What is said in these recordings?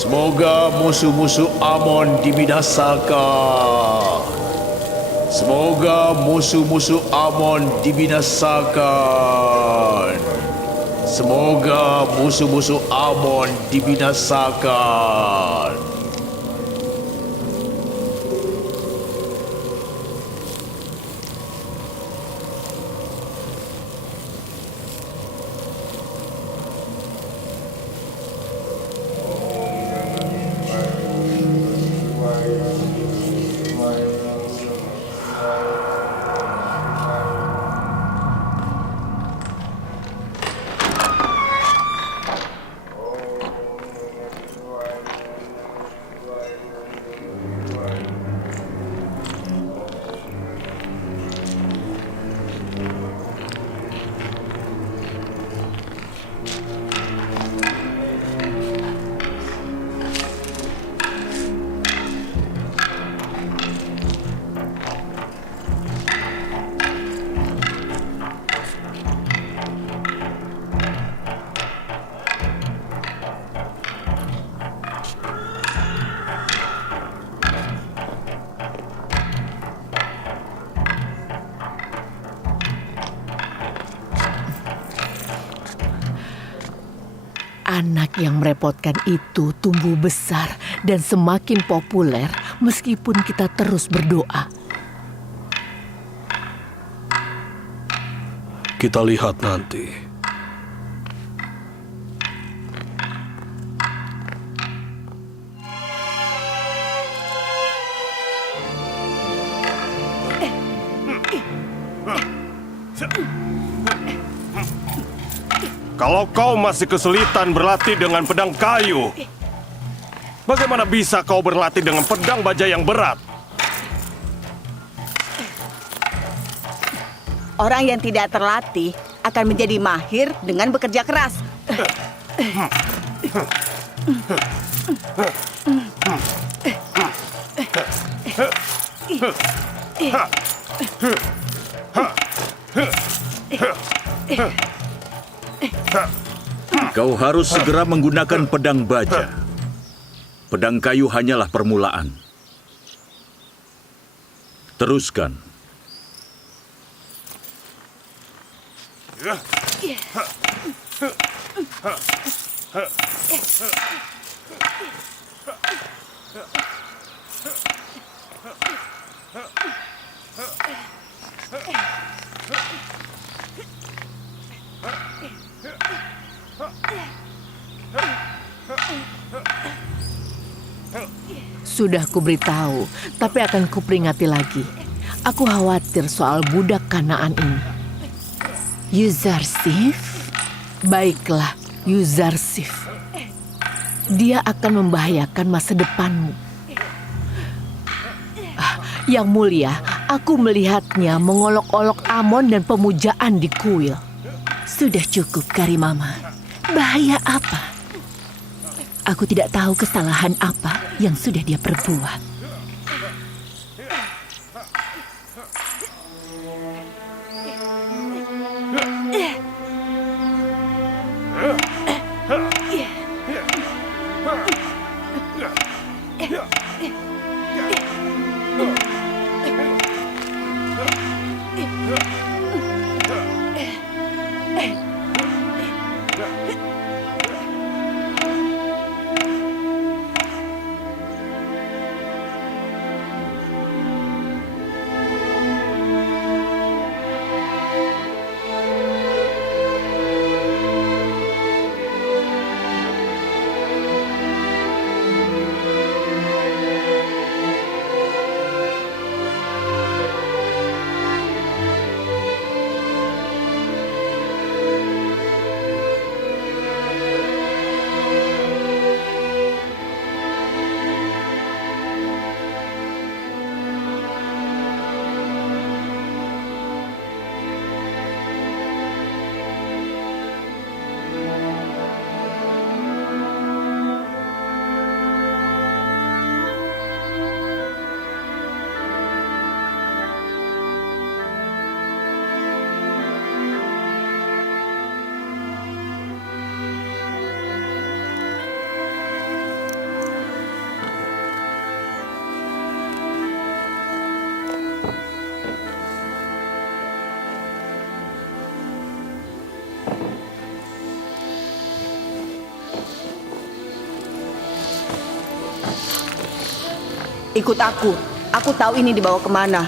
Semoga musuh-musuh Amon dibinasakan. Semoga musuh-musuh Amon dibinasakan. Semoga musuh-musuh Amon dibinasakan. Anak yang merepotkan itu tumbuh besar dan semakin populer meskipun kita terus berdoa. Kita lihat nanti. Kalau kau masih kesulitan berlatih dengan pedang kayu, bagaimana bisa kau berlatih dengan pedang baja yang berat? Orang yang tidak terlatih akan menjadi mahir dengan bekerja keras. Kau harus segera menggunakan pedang baja. Pedang kayu hanyalah permulaan. Teruskan. Sudah kuberitahu, tapi akan kuperingati lagi. Aku khawatir soal budak Kanaan ini. Yuzarsif? Baiklah, Yuzarsif. Dia akan membahayakan masa depanmu. Yang mulia, aku melihatnya mengolok-olok Amon dan pemujaan di kuil. Sudah cukup, Karimama. Bahaya apa? Aku tidak tahu kesalahan apa yang sudah dia perbuat. Ikut aku. Aku tahu ini dibawa kemana.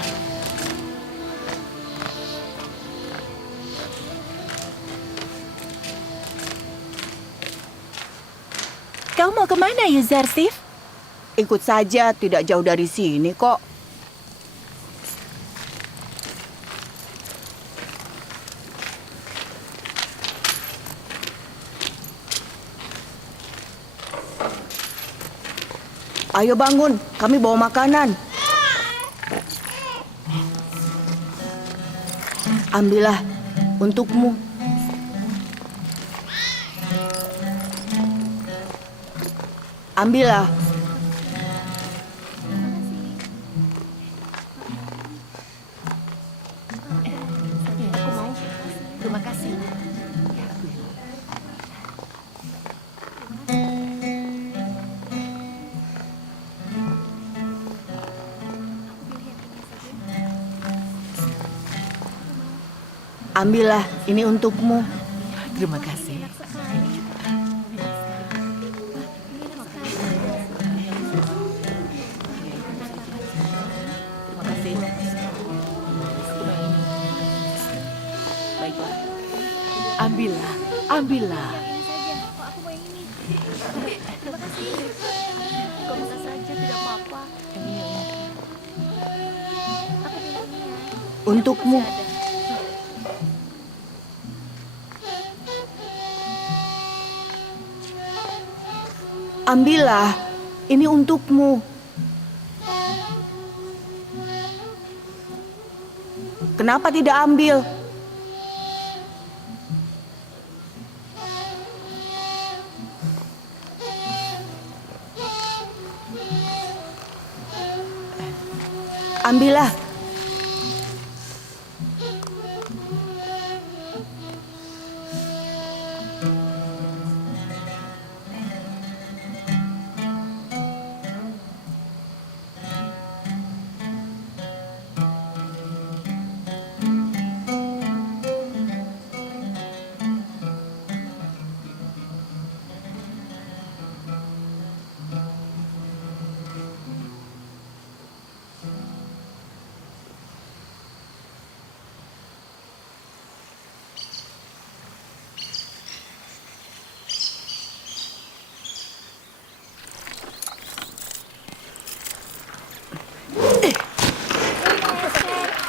Kau mau kemana, Yuzarsif? Ikut saja, tidak jauh dari sini kok. Ayo bangun, kami bawa makanan. Ambillah, untukmu. Ambillah. Terima kasih. Ambillah, ini untukmu. Terima kasih. Terima kasih. Baiklah. Ambillah, ambillah. Untukmu. Ambillah, ini untukmu. Kenapa tidak ambil? Ambillah.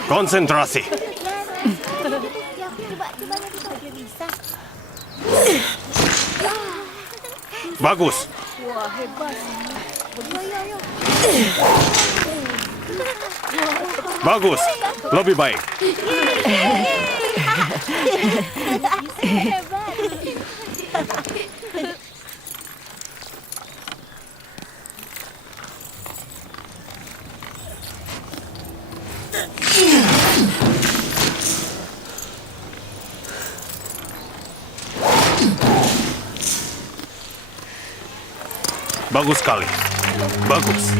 Konsentrasi. Bagus. Bagus. Lebih baik. Bagus sekali. Bagus.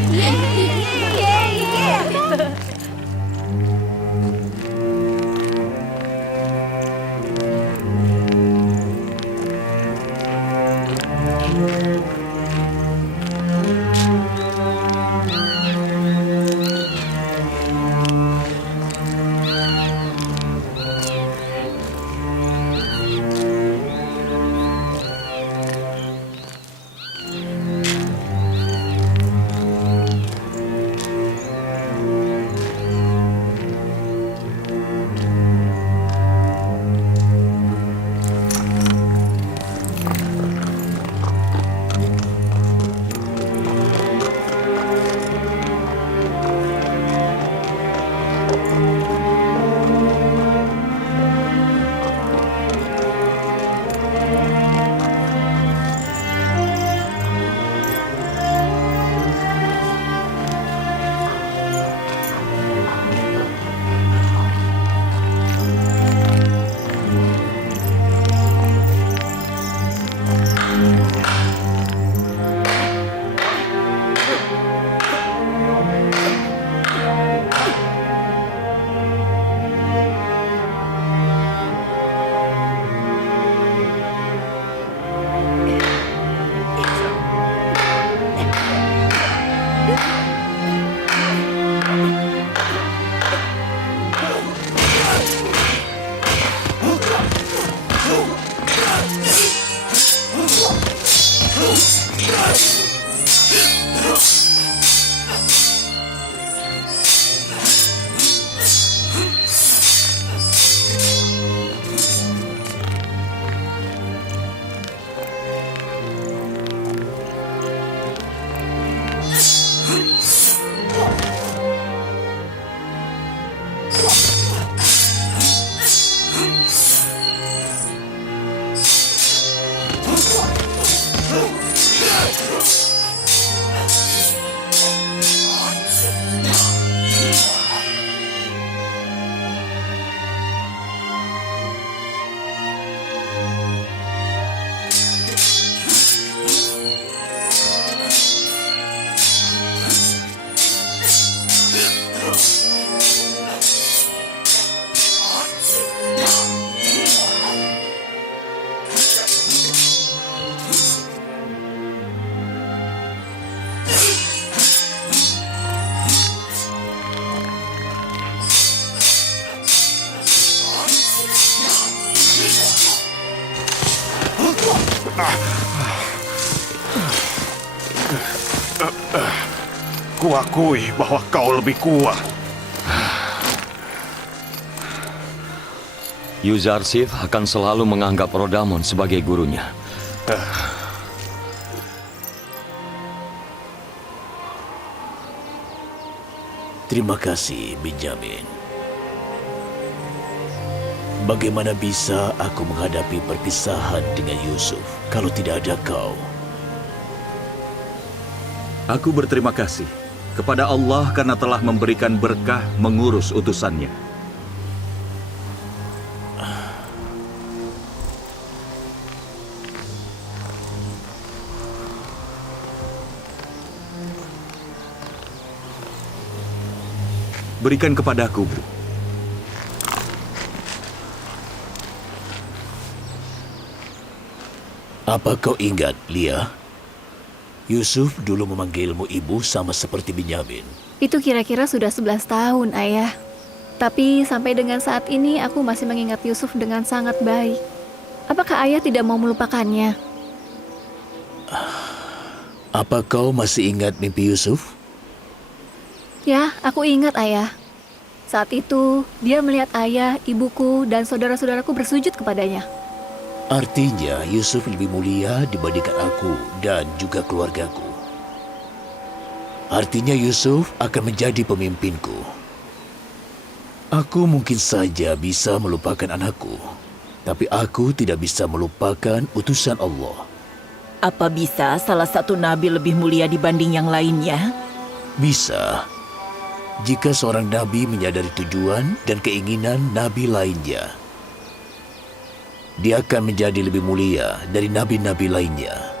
Kuakui bahwa kau lebih kuat. Yuzarsif akan selalu menganggap Rodamon sebagai gurunya. Terima kasih, Benjamin. Bagaimana bisa aku menghadapi perpisahan dengan Yusuf kalau tidak ada kau? Aku berterima kasih kepada Allah karena telah memberikan berkah mengurus utusannya. Berikan kepadaku, Bu. Apa kau ingat, Lia? Yusuf dulu memanggilmu ibu sama seperti Benyamin. Itu kira-kira sudah 11 tahun, Ayah. Tapi sampai dengan saat ini aku masih mengingat Yusuf dengan sangat baik. Apakah Ayah tidak mau melupakannya? Apa kau masih ingat mimpi Yusuf? Ya, aku ingat, Ayah. Saat itu, dia melihat ayah, ibuku, dan saudara-saudaraku bersujud kepadanya. Artinya Yusuf lebih mulia dibandingkan aku dan juga keluargaku. Artinya Yusuf akan menjadi pemimpinku. Aku mungkin saja bisa melupakan anakku, tapi aku tidak bisa melupakan utusan Allah. Apa bisa salah satu nabi lebih mulia dibanding yang lainnya? Bisa, jika seorang nabi menyadari tujuan dan keinginan nabi lainnya. Dia akan menjadi lebih mulia dari nabi-nabi lainnya.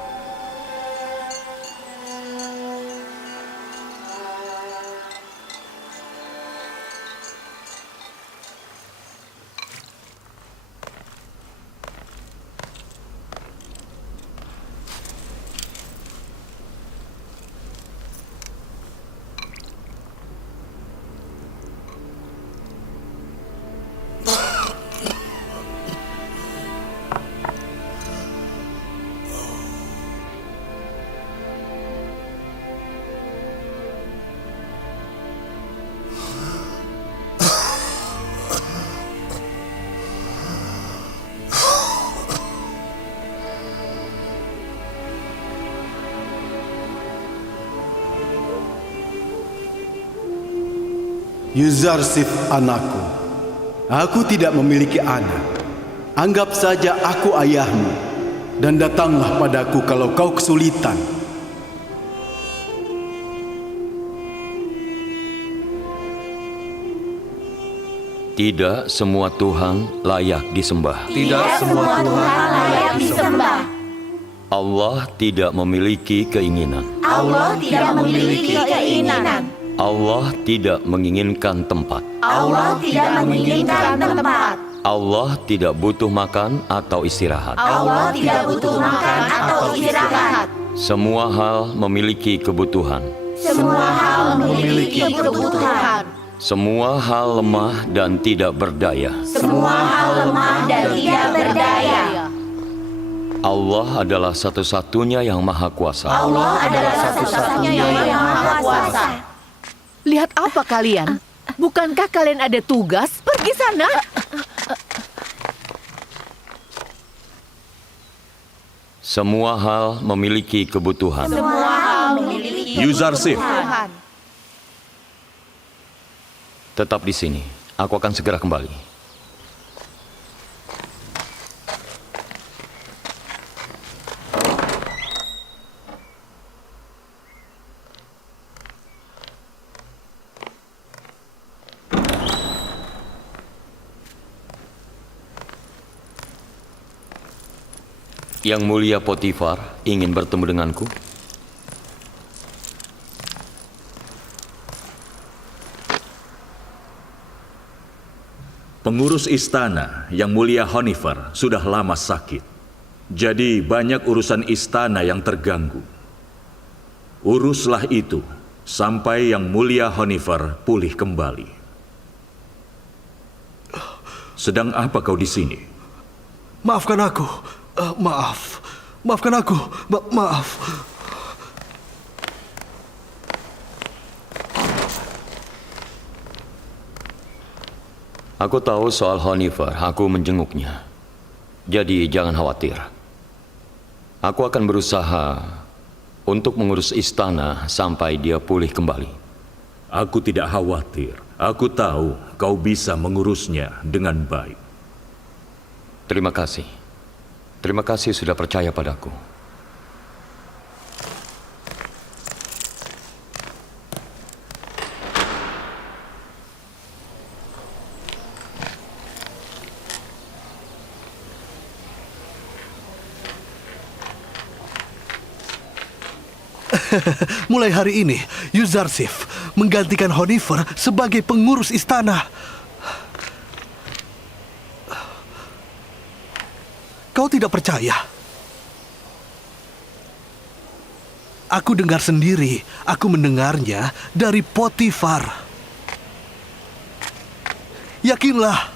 Yuzarsif anakku, aku tidak memiliki anak. Anggap saja aku ayahmu, dan datanglah padaku kalau kau kesulitan. Tidak semua Tuhan layak disembah. Tidak semua Tuhan layak disembah. Allah tidak memiliki keinginan. Allah tidak memiliki keinginan. Allah tidak menginginkan tempat. Allah tidak menginginkan tempat. Allah tidak butuh makan atau istirahat. Allah tidak butuh makan atau istirahat. Semua hal memiliki kebutuhan. Semua hal memiliki kebutuhan. Semua hal lemah dan tidak berdaya. Semua hal lemah dan tidak berdaya. Allah adalah satu-satunya yang maha kuasa. Allah adalah satu-satunya yang maha kuasa. Lihat apa kalian? Bukankah kalian ada tugas? Pergi sana. Semua hal memiliki kebutuhan. Semua hal memiliki Yuzarsif, Tuhan. Tetap di sini. Aku akan segera kembali. Yang mulia Potifar ingin bertemu denganku. pengurus istana yang mulia Honifar sudah lama sakit. Jadi banyak urusan istana yang terganggu. Uruslah itu sampai yang mulia Honifar pulih kembali. Sedang apa kau di sini? Maafkan aku. Maafkan aku. Maaf. Aku tahu soal Honifar, aku menjenguknya. Jadi jangan khawatir. Aku akan berusaha untuk mengurus istana sampai dia pulih kembali. Aku tidak khawatir. Aku tahu kau bisa mengurusnya dengan baik. Terima kasih. Terima kasih sudah percaya padaku. Mulai hari ini, Yuzarsif menggantikan Honifar sebagai pengurus istana. Kau tidak percaya? Aku dengar sendiri, aku mendengarnya dari Potifar. Yakinlah.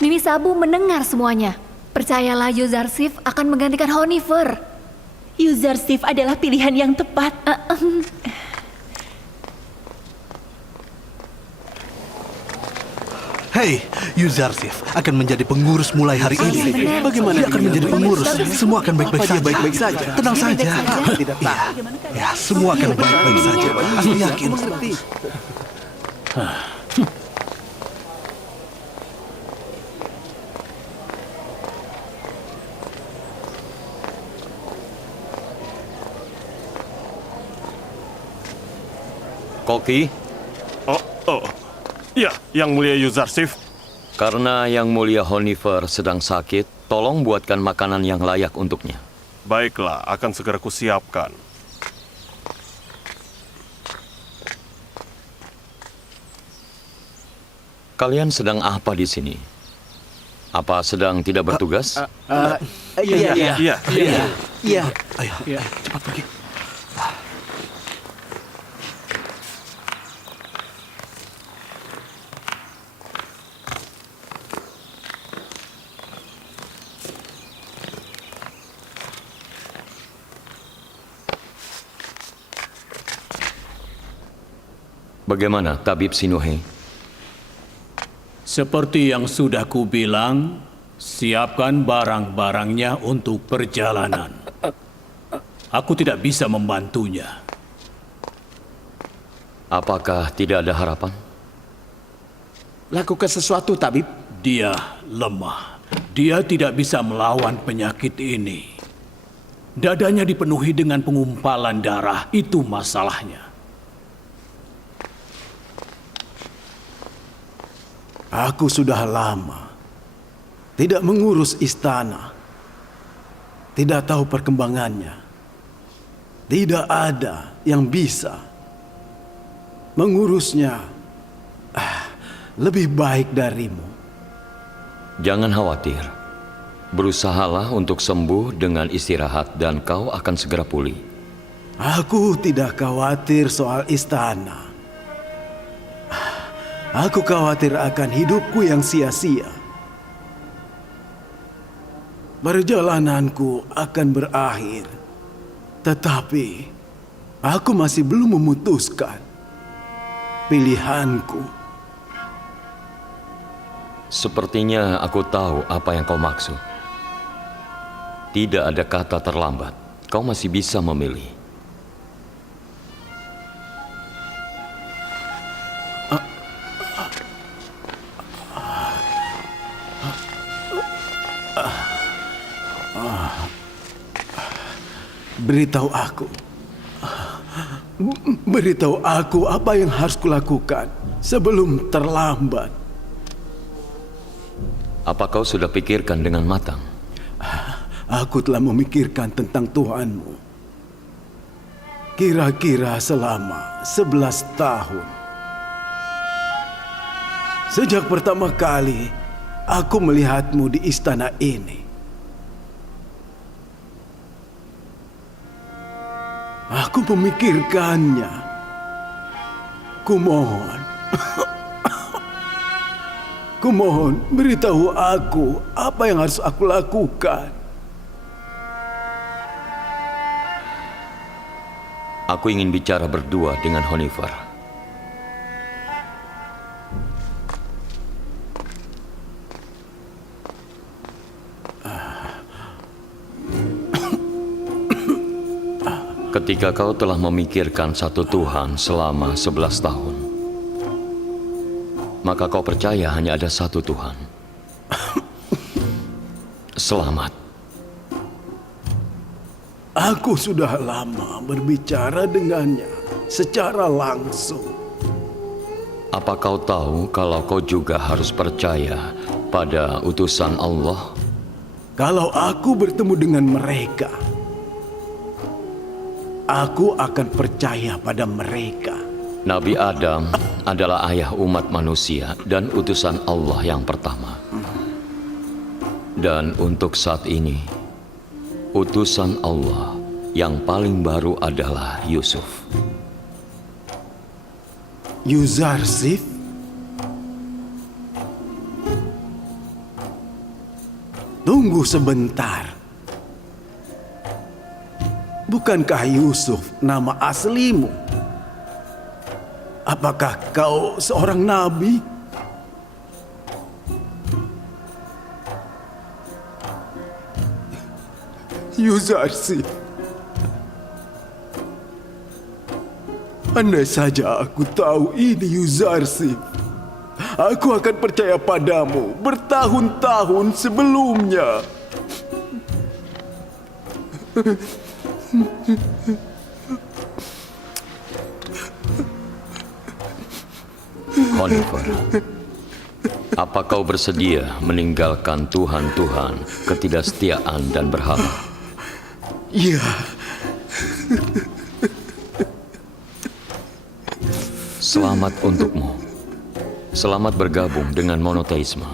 Mimi Sabu mendengar semuanya. Percayalah, Yuzarsif akan menggantikan Honifar. Yuzarsif adalah pilihan yang tepat. Hei, Yuzarsif akan menjadi pengurus mulai hari ini. Bagaimana dia akan menjadi pengurus? Semua akan baik-baik saja. Tenang saja. Ya, semua akan baik-baik saja. Aku yakin. Koki, Ya, yang mulia Yuzarsif. karena yang mulia Honifar sedang sakit, tolong buatkan makanan yang layak untuknya. Baiklah, akan segera kusiapkan. Kalian sedang apa di sini? Apa sedang tidak bertugas? Iya. Ayo, cepat pergi. Bagaimana, Tabib Sinuhe? Seperti yang sudah kubilang, siapkan barang-barangnya untuk perjalanan. Aku tidak bisa membantunya. Apakah tidak ada harapan? Lakukan sesuatu, Tabib. Dia lemah. Dia tidak bisa melawan penyakit ini. Dadanya dipenuhi dengan pengumpalan darah. Itu masalahnya. Aku sudah lama tidak mengurus istana. Tidak tahu perkembangannya. Tidak ada yang bisa mengurusnya lebih baik darimu. Jangan khawatir. Berusahalah untuk sembuh dengan istirahat dan kau akan segera pulih. Aku tidak khawatir soal istana. Aku khawatir akan hidupku yang sia-sia. perjalananku akan berakhir. Tetapi aku masih belum memutuskan pilihanku. Sepertinya aku tahu apa yang kau maksud. Tidak ada kata terlambat. Kau masih bisa memilih. Beritahu aku apa yang harus kulakukan sebelum terlambat. Apa kau sudah pikirkan dengan matang? Aku telah memikirkan tentang Tuhanmu. Kira-kira selama 11 tahun. Sejak pertama kali aku melihatmu di istana ini. Aku memikirkannya. Kumohon. Kumohon, beritahu aku apa yang harus aku lakukan. Aku ingin bicara berdua dengan Honifer. Ketika kau telah memikirkan satu Tuhan selama 11 tahun, maka kau percaya hanya ada satu Tuhan. Selamat. Aku sudah lama berbicara dengannya secara langsung. Apa kau tahu kalau kau juga harus percaya pada utusan Allah? Kalau aku bertemu dengan mereka, aku akan percaya pada mereka. Nabi Adam adalah ayah umat manusia dan utusan Allah yang pertama. Dan untuk saat ini, utusan Allah yang paling baru adalah Yusuf. Yuzarsif? Tunggu sebentar. Bukankah Yusuf nama aslimu? Apakah kau seorang nabi? Yuzarsif. Andai saja aku tahu ini Yuzarsif, aku akan percaya padamu bertahun-tahun sebelumnya. Honifer, apa kau bersedia meninggalkan Tuhan-Tuhan, ketidaksetiaan dan berhala? Iya. Selamat untukmu. Selamat bergabung dengan monoteisme.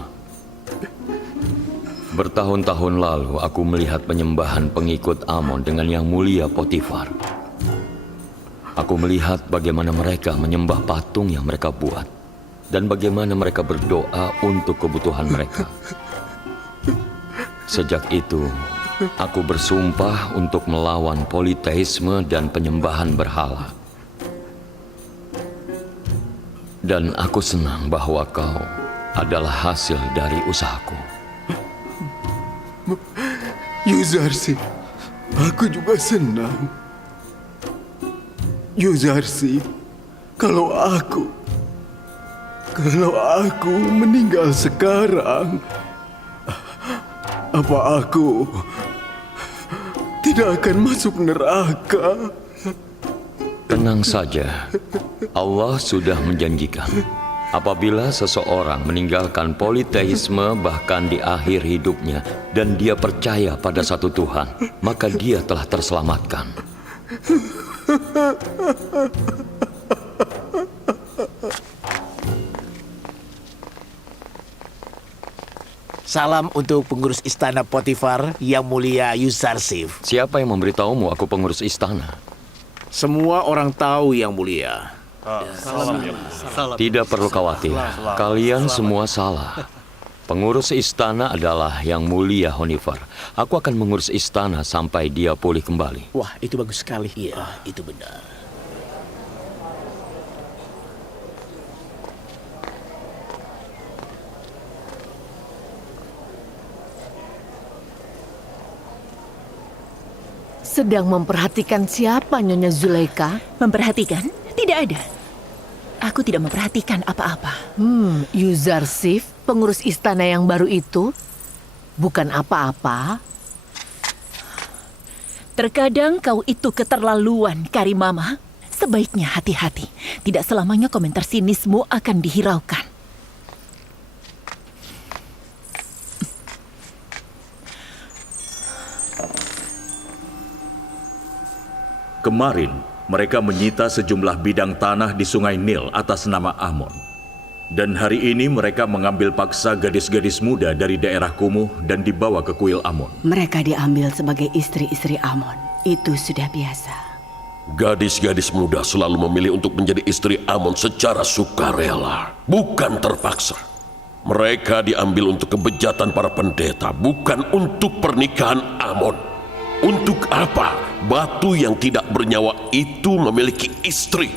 Bertahun-tahun lalu aku melihat penyembahan pengikut Amon dengan yang mulia Potifar. Aku melihat bagaimana mereka menyembah patung yang mereka buat dan bagaimana mereka berdoa untuk kebutuhan mereka. Sejak itu, aku bersumpah untuk melawan politeisme dan penyembahan berhala. Dan aku senang bahwa kau adalah hasil dari usahaku. Yuzarsif, aku juga senang. Yuzarsif, kalau aku meninggal sekarang, apa aku tidak akan masuk neraka? Tenang saja, Allah sudah menjanjikan apabila seseorang meninggalkan politeisme bahkan di akhir hidupnya dan dia percaya pada satu Tuhan, maka dia telah terselamatkan. Salam untuk pengurus istana Potifar yang mulia Yuzarsif. Siapa yang memberitahumu aku pengurus istana? Semua orang tahu yang mulia. Tidak perlu khawatir, kalian semua salah. Pengurus istana adalah Yang Mulia Honifer. Aku akan mengurus istana sampai dia pulih kembali. Wah, itu bagus sekali. Iya, itu benar. Sedang memperhatikan siapa Nyonya Zuleika? Memperhatikan? Tidak ada. Aku tidak memperhatikan apa-apa. Yuzarsif, pengurus istana yang baru itu, bukan apa-apa. Terkadang kau itu keterlaluan, Karimama. Sebaiknya hati-hati. Tidak selamanya komentar sinismu akan dihiraukan. Kemarin, mereka menyita sejumlah bidang tanah di Sungai Nil atas nama Amon. Dan hari ini mereka mengambil paksa gadis-gadis muda dari daerah kumuh dan dibawa ke kuil Amon. Mereka diambil sebagai istri-istri Amon. Itu sudah biasa. Gadis-gadis muda selalu memilih untuk menjadi istri Amon secara sukarela, bukan terpaksa. Mereka diambil untuk kebejatan para pendeta, bukan untuk pernikahan Amon. Untuk apa batu yang tidak bernyawa itu memiliki istri?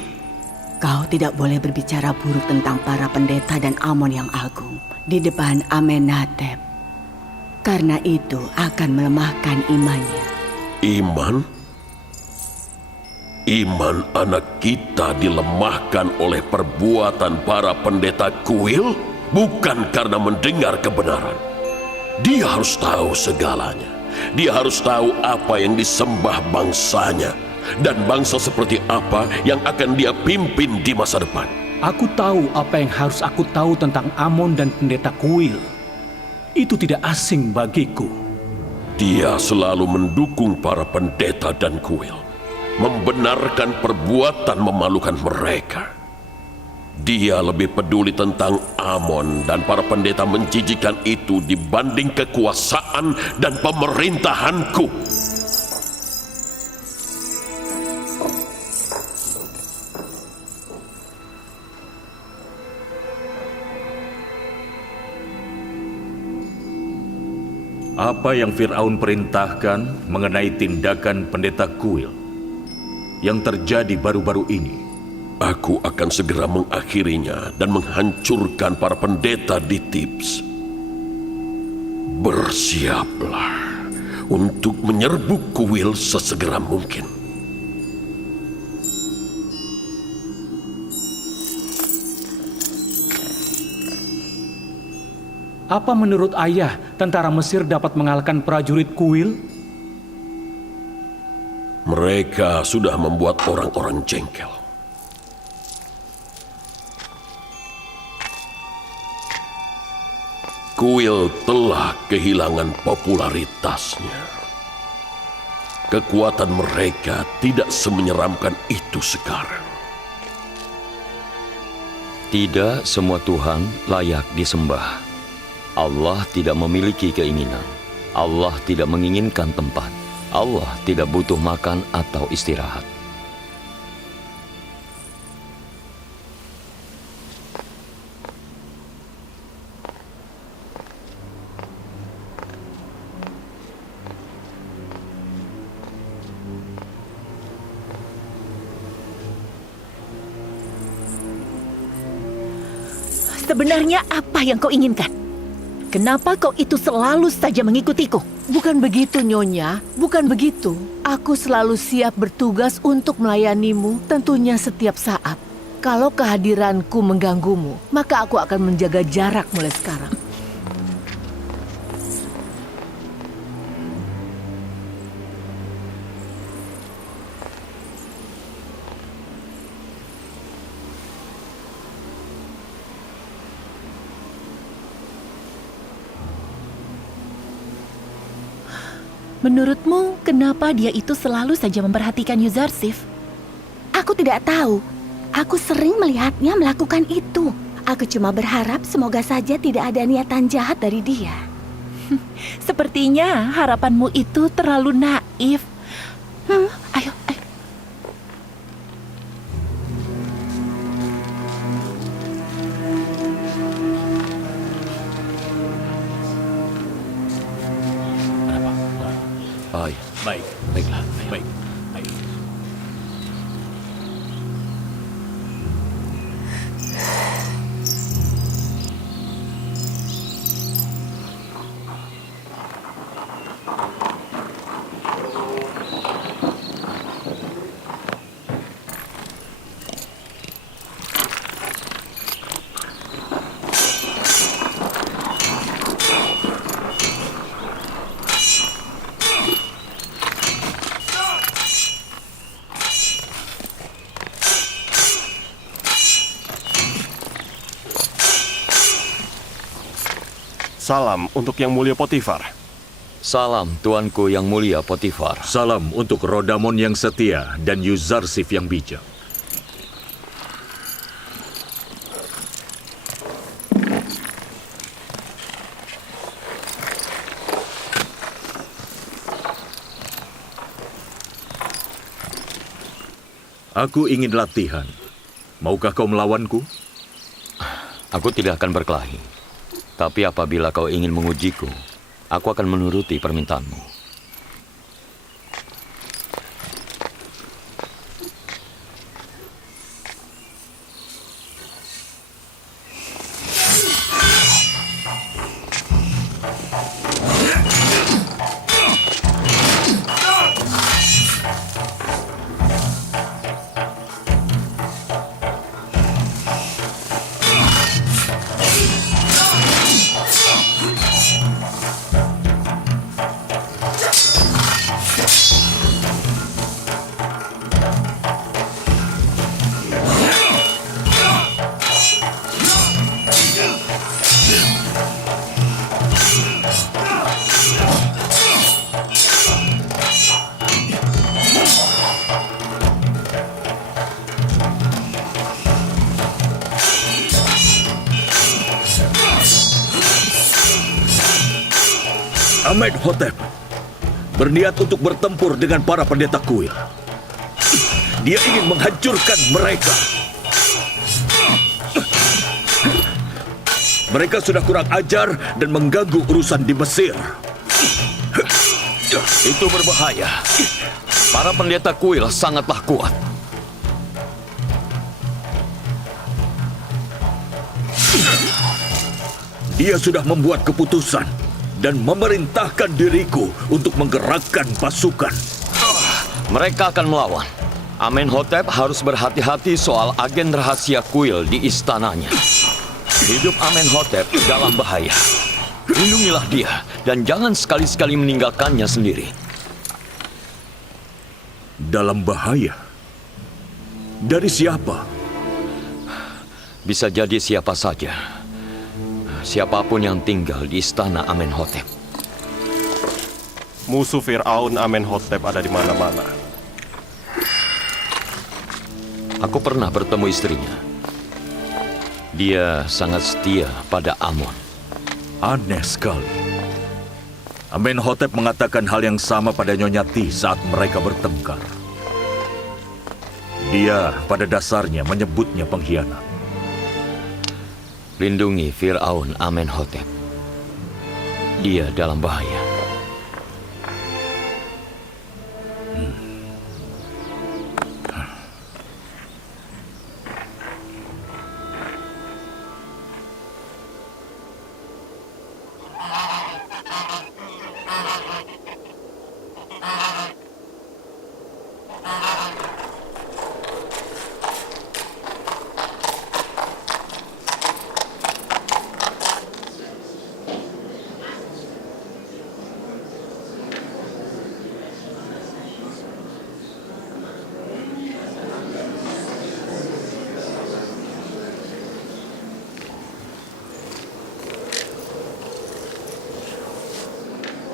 Kau tidak boleh berbicara buruk tentang para pendeta dan Amon yang agung di depan Amenhotep. Karena itu akan melemahkan imannya. Iman? Iman anak kita dilemahkan oleh perbuatan para pendeta kuil? Bukan karena mendengar kebenaran. Dia harus tahu segalanya. Dia harus tahu apa yang disembah bangsanya dan bangsa seperti apa yang akan dia pimpin di masa depan. Aku tahu apa yang harus aku tahu tentang Amon dan pendeta kuil. Itu tidak asing bagiku. Dia selalu mendukung para pendeta dan kuil, membenarkan perbuatan memalukan mereka. Dia lebih peduli tentang Amon dan para pendeta menjijikan itu dibanding kekuasaan dan pemerintahanku. Apa yang Fir'aun perintahkan mengenai tindakan pendeta kuil yang terjadi baru-baru ini? Aku akan segera mengakhirinya dan menghancurkan para pendeta di Thebes. Bersiaplah untuk menyerbu kuil sesegera mungkin. Apa menurut ayah tentara Mesir dapat mengalahkan prajurit kuil? Mereka sudah membuat orang-orang jengkel. Kuil telah kehilangan popularitasnya. Kekuatan mereka tidak semenyeramkan itu sekarang. Tidak semua Tuhan layak disembah. Allah tidak memiliki keinginan. Allah tidak menginginkan tempat. Allah tidak butuh makan atau istirahat. Sebenarnya apa yang kau inginkan? Kenapa kau itu selalu saja mengikutiku? Bukan begitu, Nyonya. Bukan begitu. Aku selalu siap bertugas untuk melayanimu, tentunya setiap saat. Kalau kehadiranku mengganggumu, maka aku akan menjaga jarak mulai sekarang. Menurutmu, kenapa dia itu selalu saja memperhatikan Yuzarsif? Aku tidak tahu. Aku sering melihatnya melakukan itu. Aku cuma berharap semoga saja tidak ada niatan jahat dari dia. Sepertinya harapanmu itu terlalu naif. Ayo. baiklah. Baik. Baik. Salam untuk Yang Mulia Potifar. Salam tuanku yang mulia Potifar. Salam untuk Rodamon yang setia dan Yuzarsif yang bijak. Aku ingin latihan. Maukah kau melawanku? Aku tidak akan berkelahi. Tapi apabila kau ingin mengujiku, aku akan menuruti permintaanmu. Amenhotep berniat untuk bertempur dengan para pendeta kuil. Dia ingin menghancurkan mereka. Mereka sudah kurang ajar dan mengganggu urusan di Mesir. Itu berbahaya. Para pendeta kuil sangatlah kuat. Dia sudah membuat keputusan dan memerintahkan diriku untuk menggerakkan pasukan. Mereka akan melawan. Amenhotep harus berhati-hati soal agen rahasia kuil di istananya. Hidup Amenhotep dalam bahaya. Lindungilah dia dan jangan sekali-sekali meninggalkannya sendiri. Dalam bahaya? Dari siapa? Bisa jadi siapa saja. Siapapun yang tinggal di istana Amenhotep. Musuh Fir'aun Amenhotep ada di mana-mana. Aku pernah bertemu istrinya. Dia sangat setia pada Amon. Aneh sekali. Amenhotep mengatakan hal yang sama pada Nyonya Ti saat mereka bertengkar. Dia pada dasarnya menyebutnya pengkhianat. Lindungi Fir'aun Amenhotep. Dia dalam bahaya.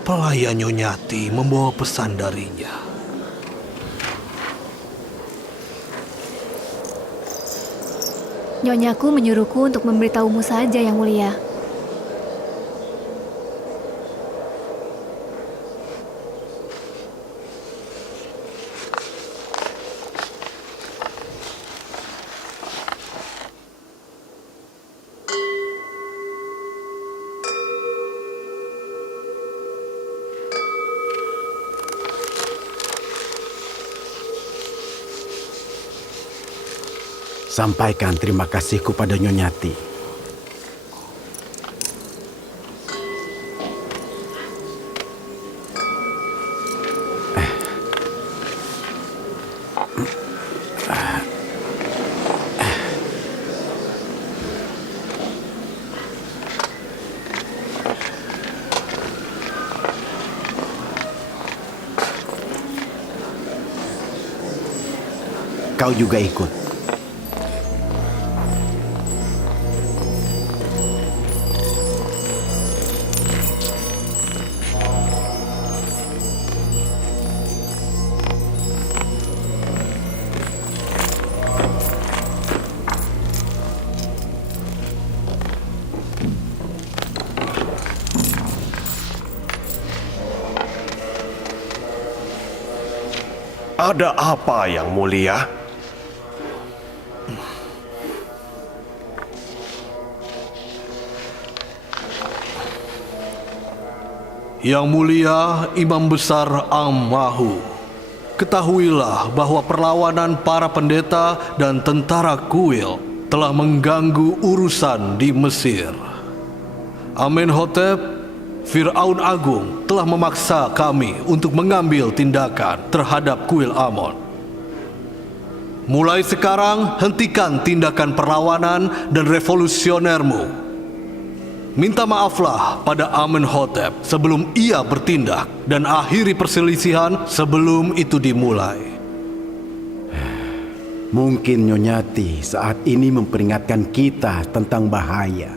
Pelayan Nyonya Ti membawa pesan darinya. Nyonyaku menyuruhku untuk memberitahumu saja, Yang Mulia. Sampaikan terima kasihku pada Nyonyati. Kau juga ikut. Ada apa, Yang Mulia? Yang mulia Imam Besar Ang-Mahu, ketahuilah bahwa perlawanan para pendeta dan tentara Kuil telah mengganggu urusan di Mesir. Amenhotep, Fir'aun Agung telah memaksa kami untuk mengambil tindakan terhadap Kuil Amon. Mulai sekarang, hentikan tindakan perlawanan dan revolusionermu. Minta maaflah pada Amenhotep sebelum ia bertindak dan akhiri perselisihan sebelum itu dimulai. Mungkin Nyonyati saat ini memperingatkan kita tentang bahaya.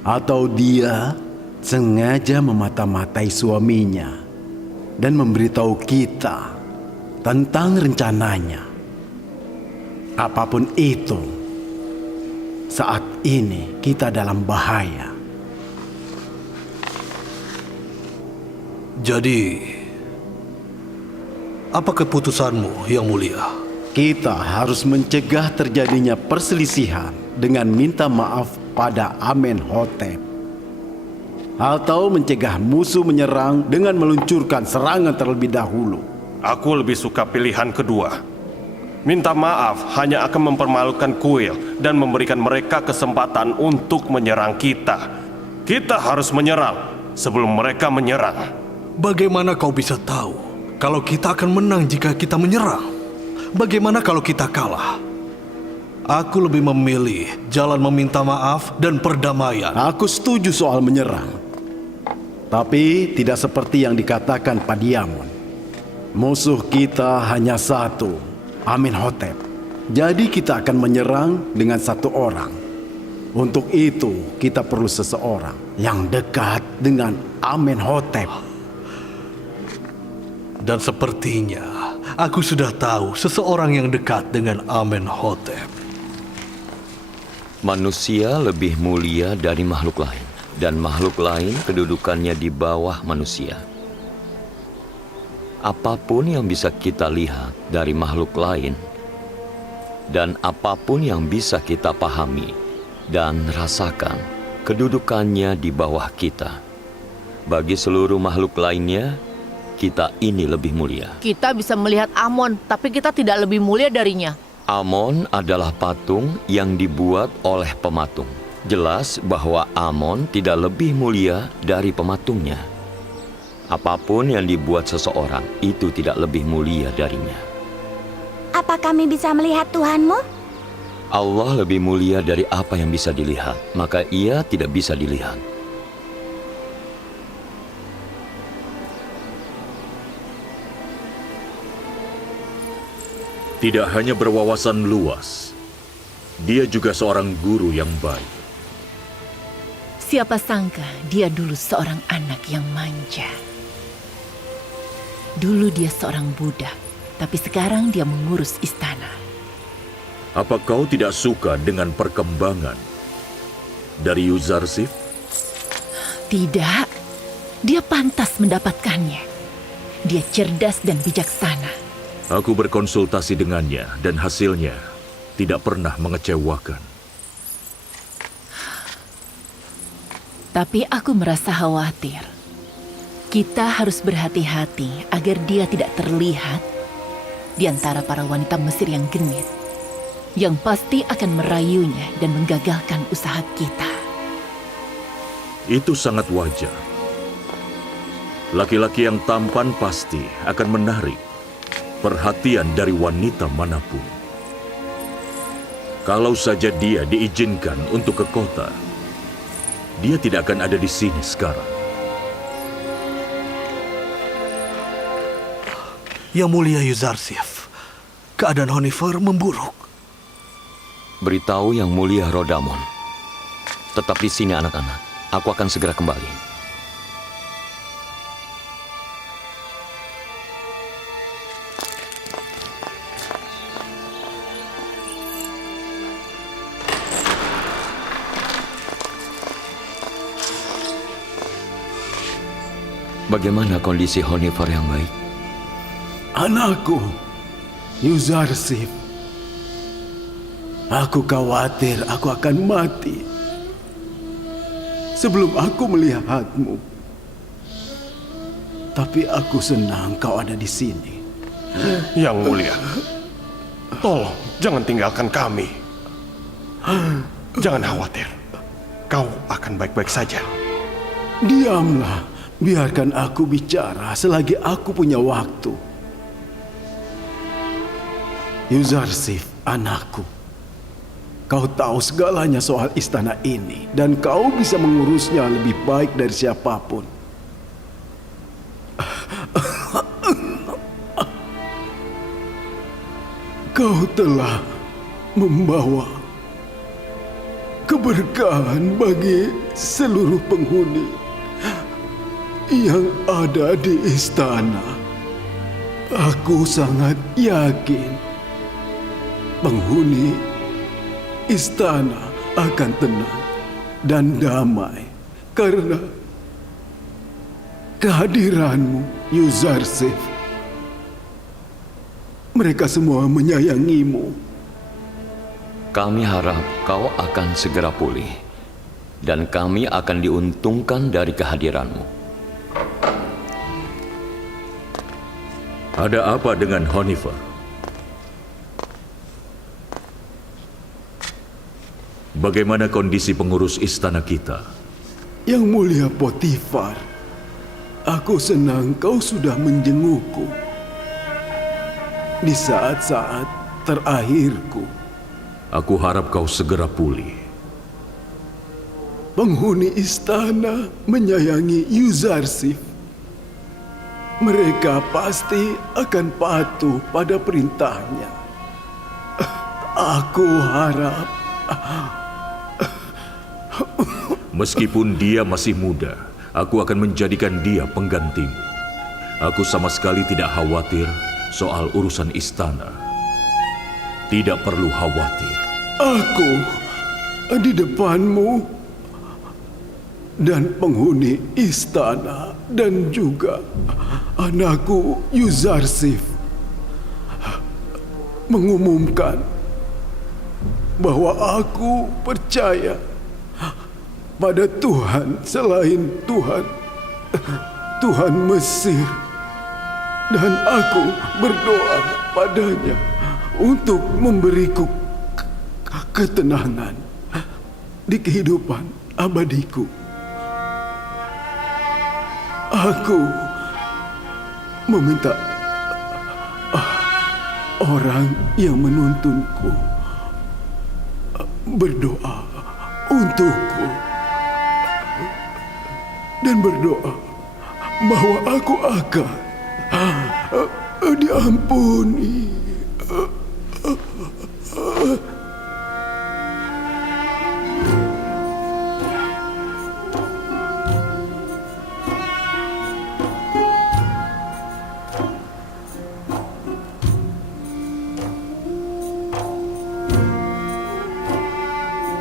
Atau dia sengaja memata-matai suaminya dan memberitahu kita tentang rencananya. Apapun itu, saat ini kita dalam bahaya. Jadi, apa keputusanmu, Yang Mulia? Kita harus mencegah terjadinya perselisihan dengan minta maaf pada Amenhotep. Atau mencegah musuh menyerang dengan meluncurkan serangan terlebih dahulu. Aku lebih suka pilihan kedua. Minta maaf hanya akan mempermalukan Kuil dan memberikan mereka kesempatan untuk menyerang kita. Kita harus menyerang sebelum mereka menyerang. Bagaimana kau bisa tahu kalau kita akan menang jika kita menyerang? Bagaimana kalau kita kalah? Aku lebih memilih jalan meminta maaf dan perdamaian. Aku setuju soal menyerang. Tapi tidak seperti yang dikatakan Padiamon. Musuh kita hanya satu, Amenhotep. Jadi kita akan menyerang dengan satu orang. Untuk itu kita perlu seseorang yang dekat dengan Amenhotep. Dan sepertinya aku sudah tahu seseorang yang dekat dengan Amenhotep. Manusia lebih mulia dari makhluk lain, dan makhluk lain kedudukannya di bawah manusia. Apapun yang bisa kita lihat dari makhluk lain, dan apapun yang bisa kita pahami dan rasakan, kedudukannya di bawah kita. Bagi seluruh makhluk lainnya, kita ini lebih mulia. Kita bisa melihat Amon, tapi kita tidak lebih mulia darinya. Amon adalah patung yang dibuat oleh pematung. Jelas bahwa Amon tidak lebih mulia dari pematungnya. Apapun yang dibuat seseorang, itu tidak lebih mulia darinya. Apa kami bisa melihat Tuhanmu? Allah lebih mulia dari apa yang bisa dilihat, maka ia tidak bisa dilihat. Tidak hanya berwawasan luas, dia juga seorang guru yang baik. Siapa sangka dia dulu seorang anak yang manja. Dulu dia seorang budak, tapi sekarang dia mengurus istana. Apa kau tidak suka dengan perkembangan dari Yuzarsif? Tidak, dia pantas mendapatkannya. Dia cerdas dan bijaksana. Aku berkonsultasi dengannya dan hasilnya tidak pernah mengecewakan. Tapi aku merasa khawatir. Kita harus berhati-hati agar dia tidak terlihat di antara para wanita Mesir yang genit. yang pasti akan merayunya dan menggagalkan usaha kita. Itu sangat wajar. Laki-laki yang tampan pasti akan menarik perhatian dari wanita manapun. Kalau saja dia diizinkan untuk ke kota, dia tidak akan ada di sini sekarang. Yang mulia Yuzarsif, keadaan Honifer memburuk. Beritahu Yang Mulia Rodamon. Tetap di sini anak-anak. Aku akan segera kembali. Bagaimana kondisi Honifer yang baik? Anakku, Yuzarsif. Aku khawatir aku akan mati sebelum aku melihatmu. Tapi aku senang kau ada di sini. Yang Mulia, tolong jangan tinggalkan kami. Jangan khawatir, kau akan baik-baik saja. Diamlah, biarkan aku bicara selagi aku punya waktu. Yuzarsif, anakku. Kau tahu segalanya soal istana ini, dan kau bisa mengurusnya lebih baik dari siapapun. Kau telah membawa keberkahan bagi seluruh penghuni yang ada di istana. Aku sangat yakin penghuni istana akan tenang dan damai karena kehadiranmu, Yuzarsif. Mereka semua menyayangimu. Kami harap kau akan segera pulih, dan kami akan diuntungkan dari kehadiranmu. Ada apa dengan Honifer? Bagaimana kondisi pengurus istana kita? Yang mulia Potifar, aku senang kau sudah menjengukku di saat-saat terakhirku. Aku harap kau segera pulih. Penghuni istana menyayangi Yuzarsif. Mereka pasti akan patuh pada perintahnya. Aku harap meskipun dia masih muda, aku akan menjadikan dia penggantimu. Aku sama sekali tidak khawatir soal urusan istana. Tidak perlu khawatir. aku di depanmu dan penghuni istana dan juga anakku Yuzarsif mengumumkan bahwa aku percaya pada Tuhan selain Tuhan Mesir, dan aku berdoa padanya untuk memberiku ketenangan di kehidupan abadiku. Aku meminta orang yang menuntunku berdoa untukku dan berdoa bahwa aku akan diampuni.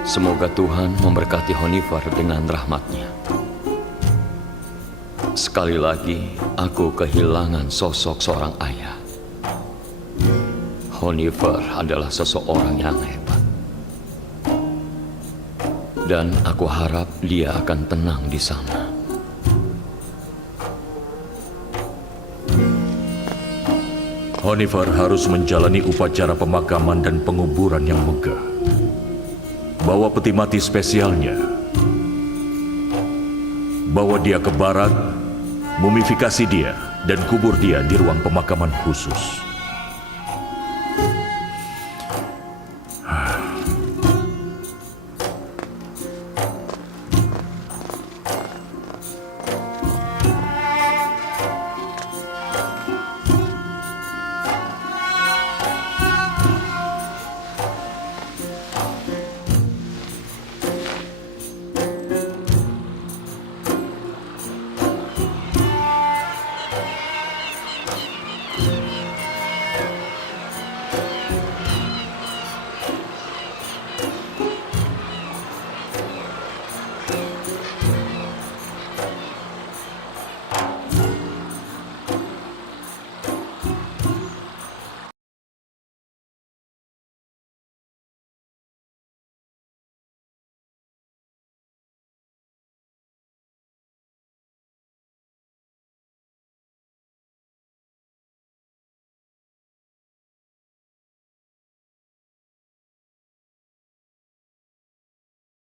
Semoga Tuhan memberkati Honifer dengan rahmat-Nya. Sekali lagi, aku kehilangan sosok seorang ayah. Honifer adalah seseorang yang hebat. Dan aku harap dia akan tenang di sana. Honeyfar harus menjalani upacara pemakaman dan penguburan yang megah. Bawa peti mati spesialnya. Bawa dia ke barak, mumifikasi dia, dan kubur dia di ruang pemakaman khusus.